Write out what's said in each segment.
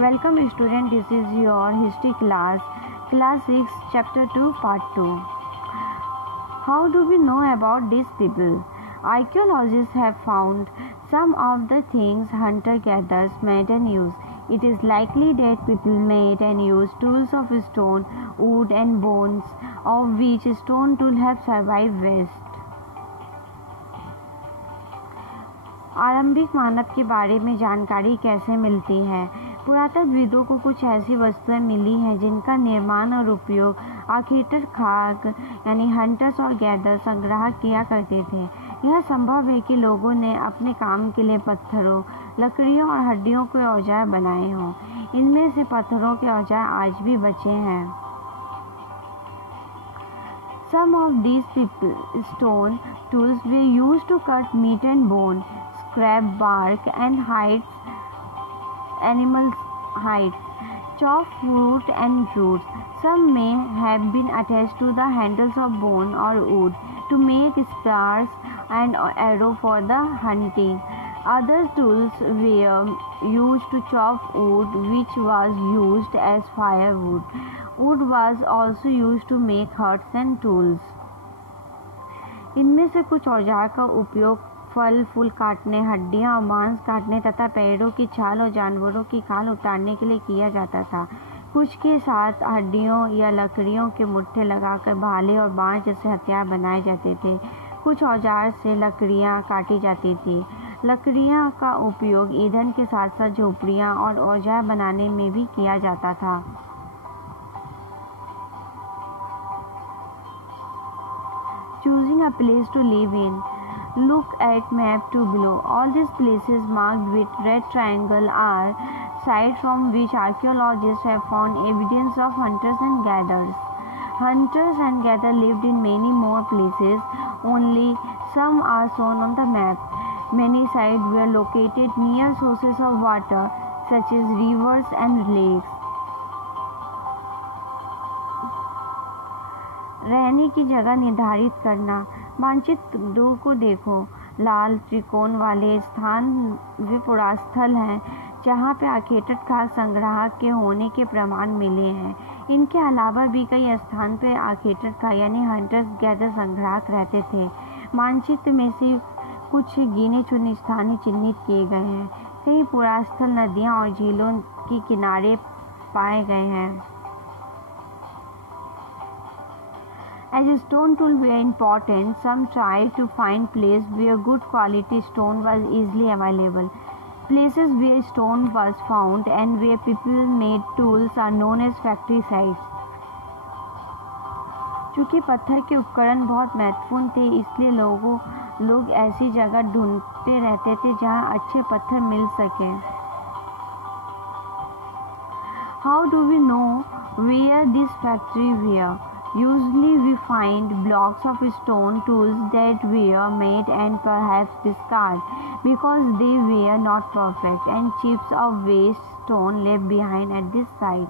Welcome student, this is your history class 6, chapter 2, part 2. How do we know about these people? Archaeologists have found some of the things hunter-gatherers made and used. It is likely that people made and used tools of stone, wood and bones, of which stone tools have survived best. आरंभिक मानव के बारे में जानकारी कैसे मिलती है? पुरातत्वविदों को कुछ ऐसी वस्तुएं मिली हैं जिनका निर्माण और उपयोग आखिरकार खाक यानी हंटर्स और गैदर संग्रह किया करते थे। यह संभव है कि लोगों ने अपने काम के लिए पत्थरों, लकड़ियों और हड्डियों के औजार बनाए हों। इनमें से पत्थरों के औजार आज भी बचे हैं। Some of these stone tools were used to cut meat and bone, scrap bark and animal hides, chop fruit and roots. Some may have been attached to the handles of bone or wood to make spears and arrows for the hunting. Other tools were used to chop wood, which was used as firewood. Wood was also used to make huts and tools. इनमें से कुछ औजार का उपयोग फल फूल काटने, हड्डियां और मांस काटने तथा पैरों की छाल और जानवरों की खाल उतारने के लिए किया जाता था। कुछ के साथ हड्डियों या लकड़ियों के मुट्ठे लगाकर भाले और बाँस जैसे हथियार बनाए जाते थे। कुछ औजार से लकड़ियां काटी जाती थी। लकड़ियां का उपयोग ईंधन के साथ साथ झोपड़ियां और औजार बनाने में भी किया जाता था। Choosing a place to live in. Look at map 2 below. All these places marked with red triangle are sites from which archaeologists have found evidence of hunters and gatherers. Hunters and gatherers lived in many more places, only some are shown on the map. Many sites were located near sources of water, such as rivers and lakes. रहने की जगह निर्धारित करना। मानचित्र 2 को देखो। लाल त्रिकोण वाले स्थान वे पुरास्थल हैं जहाँ पे आर्किटेक्ट खास संग्रह के होने के प्रमाण मिले हैं। इनके अलावा भी कई स्थान पे आर्किटेक्ट का यानी हंटर्स गैदर संग्राहक रहते थे। मानचित्र में से कुछ गिने चुने स्थान चिन्हित किए गए हैं। कई पुरास्थल नदियाँ और झीलों के किनारे पाए गए हैं। As stone tools were important, some tried to find places where good quality stone was easily available. Places where stone was found and where people made tools are known as factory sites. चूँकि पत्थर के उपकरण बहुत महत्वपूर्ण थे, इसलिए लोग ऐसी जगह ढूंढते रहते थे जहाँ अच्छे पत्थर मिल सके। How do we know where this factory were? Usually we find blocks of stone tools that were made and perhaps discarded because they were not perfect, and chips of waste stone left behind at this site.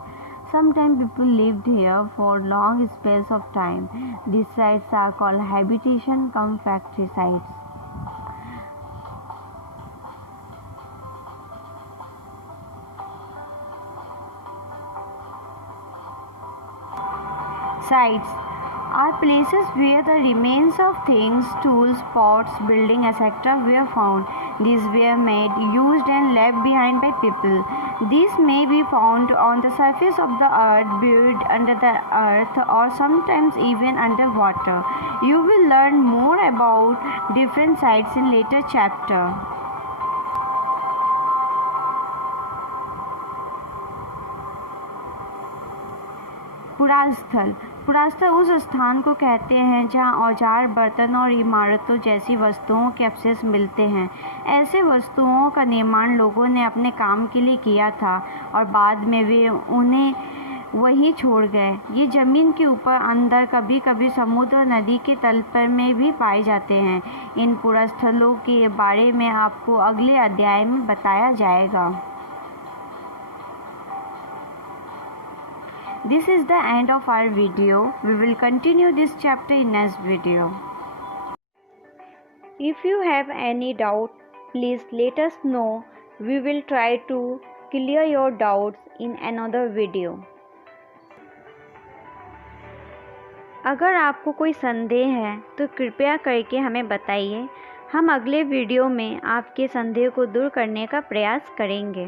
Sometimes people lived here for long spells of time. These sites are called habitation cum factory sites. Sites are places where the remains of things, tools, pots, buildings, etc. were found. These were made, used and left behind by people. These may be found on the surface of the earth, buried under the earth, or sometimes even underwater. You will learn more about different sites in later chapter. पुरास्थल उस स्थान को कहते हैं जहां औजार, बर्तन और इमारतों जैसी वस्तुओं के अवशेष मिलते हैं। ऐसे वस्तुओं का निर्माण लोगों ने अपने काम के लिए किया था और बाद में वे उन्हें वहीं छोड़ गए। ये जमीन के ऊपर, अंदर, कभी कभी समुद्र और नदी के तल पर में भी पाए जाते हैं। इन पुरास्थलों के बारे में आपको अगले अध्याय में बताया जाएगा। This is the end of our video. We will continue this chapter in next video. If you have any doubt, please let us know. We will try to clear your doubts in another video. अगर आपको कोई संदेह है तो कृपया करके हमें बताइए। हम अगले वीडियो में आपके संदेह को दूर करने का प्रयास करेंगे।